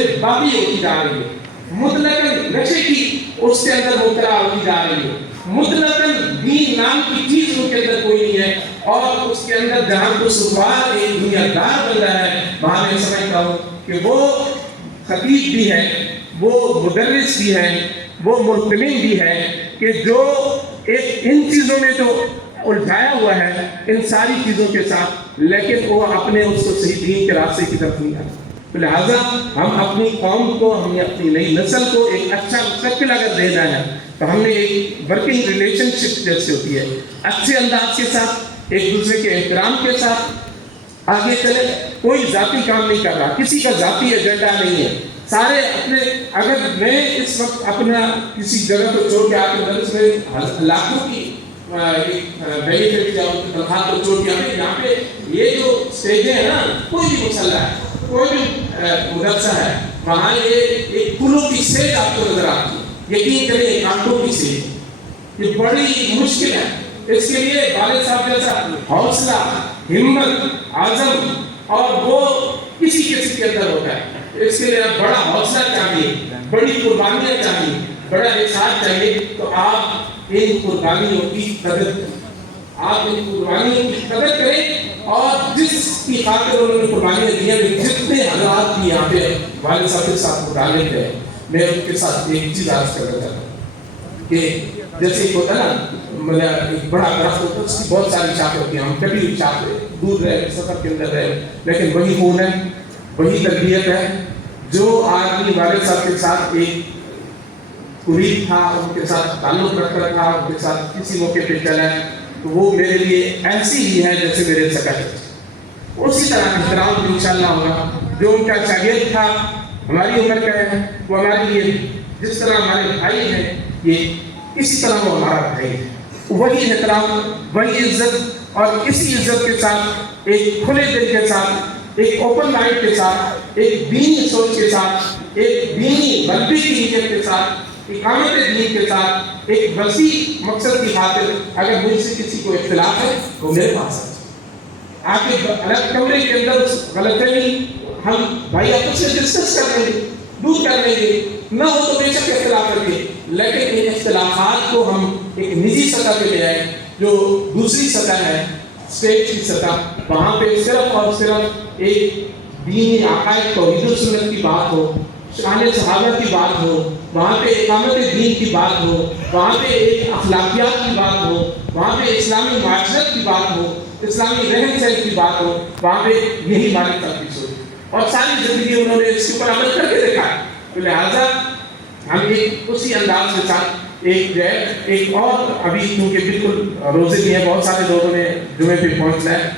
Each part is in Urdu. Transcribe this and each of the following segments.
چیزیں باقی ہوتی جا رہی ہے، مطلقاً نشے کی اس کے اندر مبتلا ہوتی جا رہی ہے، مطلقاً دین نام کی چیز ان کے اندر کوئی نہیں ہے، اور اس کے اندر جہاں کو سوار ایک دنیا دار بن رہا ہے، وہاں میں سمجھتا ہوں کہ وہ خطیب بھی ہے، وہ مدرس بھی ہے، وہ ملتمم بھی ہے، کہ جو ایک ان چیزوں میں تو الجھایا ہوا ہے ان ساری چیزوں کے ساتھ، لیکن وہ اپنے اس کو صحیح دین کے راستے کی طرف نہیں آتا۔ لہٰذا ہم اپنی قوم کو، ہمیں اپنی نئی نسل کو ایک اچھا مستقبل اگر دینا ہے تو ہم نے ایک ورکنگ ریلیشن شپ جیسے ہوتی ہے، اچھے انداز کے ساتھ، ایک دوسرے کے احترام کے ساتھ آگے چلے۔ کوئی ذاتی کام نہیں کر رہا، کسی کا ذاتی ایجنڈا نہیں ہے، سارے اپنے، اگر میں اس وقت اپنا کسی جگہ کو چھوڑ کے آ کے مدرس میں لاکھوں کی بینیفٹ یا تنخواہ کو چھوڑ کے یہاں پہ یہ جو اسٹیجیں ہیں نا، کوئی بھی مسئلہ ہے، کوئی بھی مدرسہ ہے، وہاں یہ ایک پھولوں کی سیج آپ کو نظر آتی ہے، یقین کریں کانٹوں کی سیج، یہ بڑی مشکل ہے۔ اس کے لیے والد صاحب جیسا حوصلہ، ہمت، عزم، اور وہ کسی کے اندر ہوتا ہے، اس کے لیے بڑا حوصلہ چاہیے، بڑی قربانیاں چاہیے، بڑا احساس چاہیے۔ تو آپ ان قربانیوں کی قدر کریں، آپ ان قربانیوں کی قدر کریں، اور جس کی خاطر انہوں نے قربانیاں دی ہیں، جتنے حضرات بھی یہاں پہ والد صاحب کے ساتھ متعلق ہے، میں ان کے ساتھ ایک چیز عرض کرنا چاہتا ہوں کہ جیسے ایک ہوتا ہے نا، ایک بڑا درخت ہوتا ہے، اس کی بہت ساری شاخیں ہوتی ہیں، ہم کبھی شاخ دور رہے، سفر کے اندر رہے، لیکن وہی خون ہے، وہی تربیت ہے۔ جو آدمی والد صاحب کے ساتھ ایک قریب تھا، ان کے ساتھ تعلق رکھتا تھا، ان کے ساتھ کسی موقع پہ چلا ہے، تو وہ میرے لیے ایسی ہی ہے جیسے میرے سکا ہے۔ اسی طرح احترام بھی انشاءاللہ ہوگا۔ جو ان کا شاگرد تھا، ہماری عمر کا ہے، وہ ہمارے لیے جس طرح ہمارے بھائی ہیں، یہ اسی طرح وہ ہمارا بھائی ہے۔ وہی احترام، وہی عزت، اور اسی عزت کے ساتھ، ایک کھلے دل کے ساتھ، ایک اوپن مائنڈ کے ساتھ، ایک دینی سوچ کے ساتھ، ایک دینی بلبی کی نیت کے ساتھ، اقامت دین کے ساتھ، ایک وسیع مقصد کی خاطر اگر مجھ سے کسی کو اختلاف ہے وہ میرے پاس ہے، آگے الگ کمرے کے اندر غلط فہمی ہم بھائی آپس میں ڈسکس کر لیں گے، دور کر لیں گے، نہ ہو تو بے شک اختلاف کریں گے، لیکن ان اختلافات کو ہم ایک نجی سطح پہ لے آئے، جو دوسری سطح ہے اسٹیج کی سطح، وہاں پہ صرف اور صرف ایک دینی عقائد توحید و سنت کی بات ہو، شان صحابہ کی بات ہو، وہاں پہ اقامت دین کی بات ہو، وہاں پہ ایک اخلاقیات کی بات ہو، وہاں پہ اسلامی معاشرت کی بات ہو، اسلامی رہن سہن کی بات ہو، وہاں پہ یہی ہماری تفتیش ہو، اور ساری زندگی انہوں نے اس کے اوپر عمل کر کے دیکھا ہے۔ تو لہٰذا ہم ایک اسی انداز کے ساتھ ایک اور ابھی کیونکہ بالکل روزے بھی ہیں، بہت سارے لوگوں نے جمعے پہ پہنچنا ہے،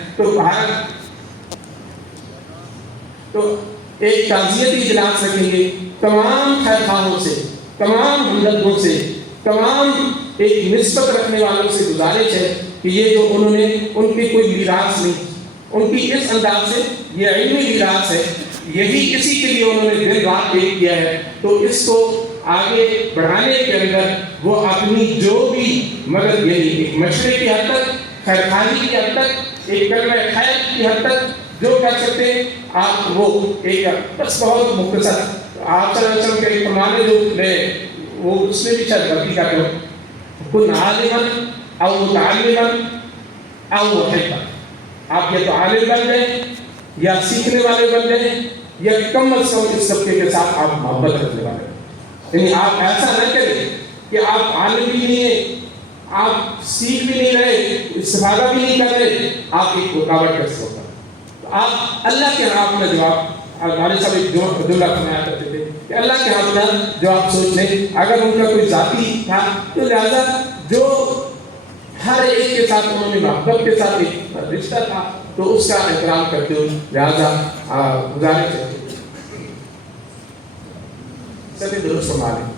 تو ایک تعزیتی اجلاس رکھیں گے تمام خیر خواہوں سے، تمام ہمدردوں سے، تمام ایک نسبت رکھنے والوں سے گزارش ہے کہ یہ جو انہوں نے، ان کی کوئی میراث نہیں، ان کی اس انداز سے یہ علمی میراث ہے، یہی اسی کے لیے انہوں نے دن رات ایک کیا ہے، تو اس کو آگے بڑھانے کے اندر وہ اپنی جو بھی مدد، یعنی ایک مشورے کی حد تک، خیر خواہی کی حد تک، ایک کلمہ خیر کی حد تک جو کر سکتے ہیں آپ، وہ ایک بس بہت مختصر آپ صلی اللہ علیہ وسلم کے ایک فرمانے جو میں وہ اس میں بھی شاید غلطی کرتے ہو، کن عالما او متعلما او محبا، آپ یا تو عالم بن گئے یا سیکھنے والے بن گئے، یا کم از کم اس طبقے کے ساتھ آپ محبت کرنے والے، یعنی آپ ایسا نہ کریں کہ آپ عالم بھی نہیں ہیں، آپ سیکھ بھی نہیں رہے، استفادہ بھی نہیں کر رہے، آپ ایک رکاوٹ کا سبب۔ آپ اللہ کے ہاں اپنا جواب، والد صاحب ایک جملہ فرمایا کرتے تھے کہ اللہ کے ہاں اپنا جواب سوچ لیں، اگر ان کا کوئی ذاتی تھا تو لہذا جو ہر ایک کے ساتھ انہوں نے محبت کے ساتھ ایک رشتہ تھا تو اس کا احترام کرتے ہوئے لہذا گزارش ہے سبھی درست فرما لیں۔